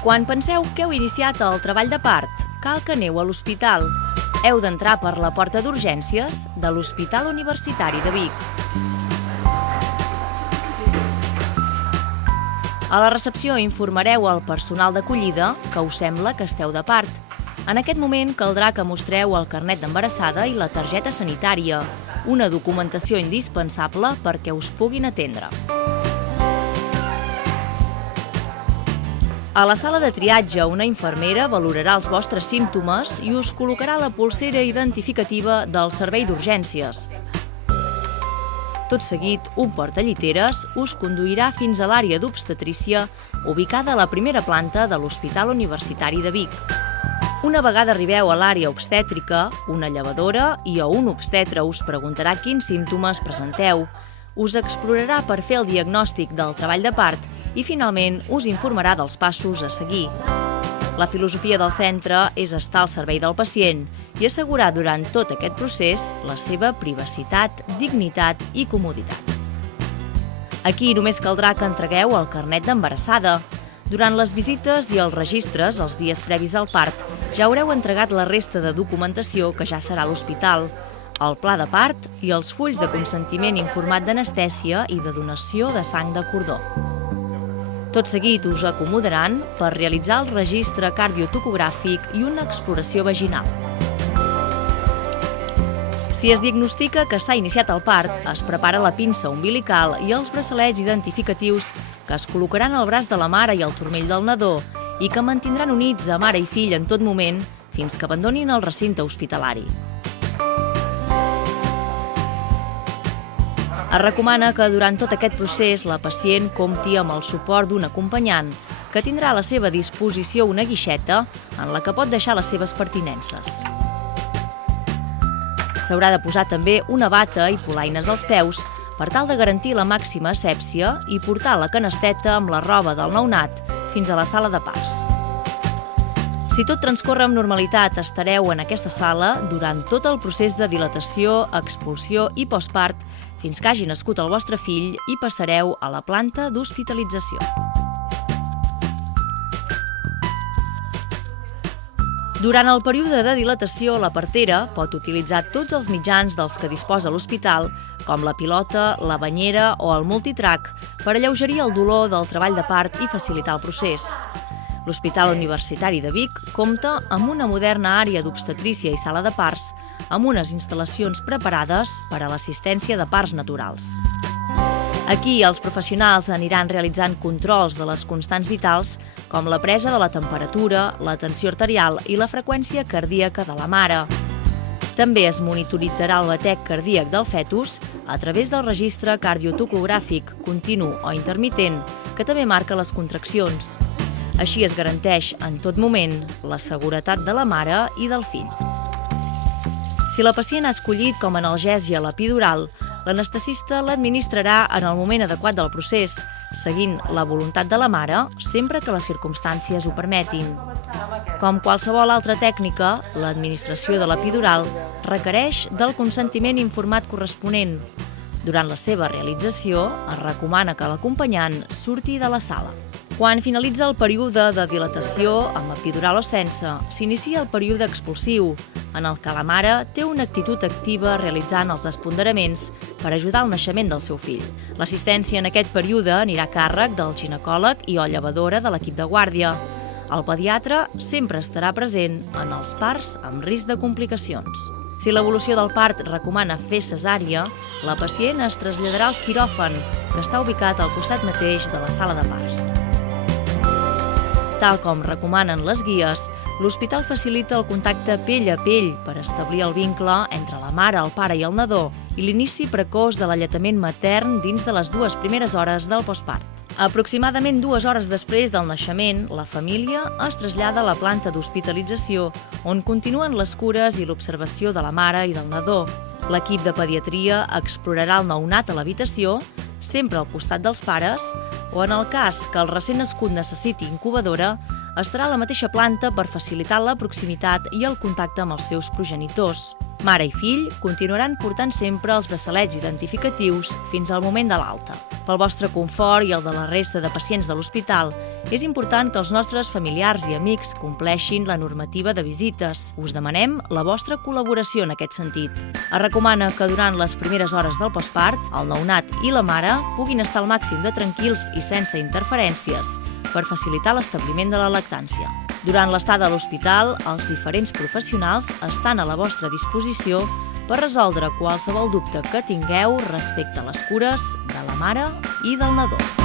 Quan penseu que heu iniciat el treball de part, cal que aneu a l'hospital. Heu d'entrar per la porta d'urgències de l'Hospital Universitari de Vic. A la recepció informareu al personal d'acollida que us sembla que esteu de part. En aquest moment caldrà que mostreu el carnet d'embarassada i la targeta sanitària, una documentació indispensable perquè us puguin atendre. A la sala de triatge, una infermera valorarà els vostres símptomes i us col·locarà la polsera identificativa del servei d'urgències. Tot seguit, un portalliteres us conduirà fins a l'àrea d'obstetrícia, ubicada a la primera planta de l'Hospital Universitari de Vic. Una vegada arribeu a l'àrea obstètrica, una llevadora i o un obstetre us preguntarà quins símptomes presenteu, us explorarà per fer el diagnòstic del treball de part i finalment us informarà dels passos a seguir. La filosofia del centre és estar al servei del pacient i assegurar durant tot aquest procés la seva privacitat, dignitat i comoditat. Aquí només caldrà que entregueu el carnet d'embarassada. Durant les visites i els registres, els dies previs al part, ja haureu entregat la resta de documentació que ja serà a l'hospital, el pla de part i els fulls de consentiment informat d'anestèsia i de donació de sang de cordó. Tot seguit us acomodaran per realitzar el registre cardiotocogràfic i una exploració vaginal. Si es diagnostica que s'ha iniciat el part, es prepara la pinça umbilical i els braçalets identificatius que es col·locaran al braç de la mare i al turmell del nadó i que mantindran units a mare i fill en tot moment fins que abandonin el recinte hospitalari. Es recomana que durant tot aquest procés la pacient compti amb el suport d'un acompanyant que tindrà a la seva disposició una guixeta en la que pot deixar les seves pertinences. S'haurà de posar també una bata i polaines als peus per tal de garantir la màxima asèpsia i portar la canasteta amb la roba del nounat fins a la sala de parts. Si tot transcorre amb normalitat, estareu en aquesta sala durant tot el procés de dilatació, expulsió i postpart fins que hagi nascut el vostre fill i passareu a la planta d'hospitalització. Durant el període de dilatació, la partera pot utilitzar tots els mitjans dels que disposa l'hospital, com la pilota, la banyera o el multitrack, per alleugerir el dolor del treball de part i facilitar el procés. L'Hospital Universitari de Vic compta amb una moderna àrea d'obstetrícia i sala de parts, amb unes instal·lacions preparades per a l'assistència de parts naturals. Aquí els professionals aniran realitzant controls de les constants vitals, com la presa de la temperatura, la tensió arterial i la freqüència cardíaca de la mare. També es monitoritzarà el batec cardíac del fetus a través del registre cardiotocogràfic continu o intermitent, que també marca les contraccions. Així es garanteix en tot moment la seguretat de la mare i del fill. Si la pacient ha escollit com a analgèsia l'epidural, l'anestesista l'administrarà en el moment adequat del procés, seguint la voluntat de la mare sempre que les circumstàncies ho permetin. Com qualsevol altra tècnica, l'administració de l'epidural requereix del consentiment informat corresponent. Durant la seva realització, es recomana que l'acompanyant surti de la sala. Quan finalitza el període de dilatació, amb epidural o sense, s'inicia el període expulsiu, en el que la mare té una actitud activa realitzant els esponderaments per ajudar al naixement del seu fill. L'assistència en aquest període anirà a càrrec del ginecòleg i o llevadora de l'equip de guàrdia. El pediatre sempre estarà present en els parts amb risc de complicacions. Si l'evolució del part recomana fer cesària, la pacient es traslladarà al quiròfan, que està ubicat al costat mateix de la sala de parts. Tal com recomanen les guies, l'hospital facilita el contacte pell a pell per establir el vincle entre la mare, el pare i el nadó i l'inici precoç de l'alletament matern dins de les 2 primeres hores del postpart. Aproximadament 2 hores després del naixement, la família es trasllada a la planta d'hospitalització, on continuen les cures i l'observació de la mare i del nadó. L'equip de pediatria explorarà el nounat a l'habitació, sempre al costat dels pares, o en el cas que el recent nascut necessiti incubadora, estarà a la mateixa planta per facilitar la proximitat i el contacte amb els seus progenitors. Mare i fill continuaran portant sempre els braçalets identificatius fins al moment de l'alta. Pel vostre confort i el de la resta de pacients de l'hospital, és important que els nostres familiars i amics compleixin la normativa de visites. Us demanem la vostra col·laboració en aquest sentit. Es recomana que durant les primeres hores del postpart, el nounat i la mare puguin estar al màxim de tranquils i sense interferències per facilitar l'establiment de la lactància. Durant l'estada a l'hospital, els diferents professionals estan a la vostra disposició per resoldre qualsevol dubte que tingueu respecte a les cures de la mare i del nadó.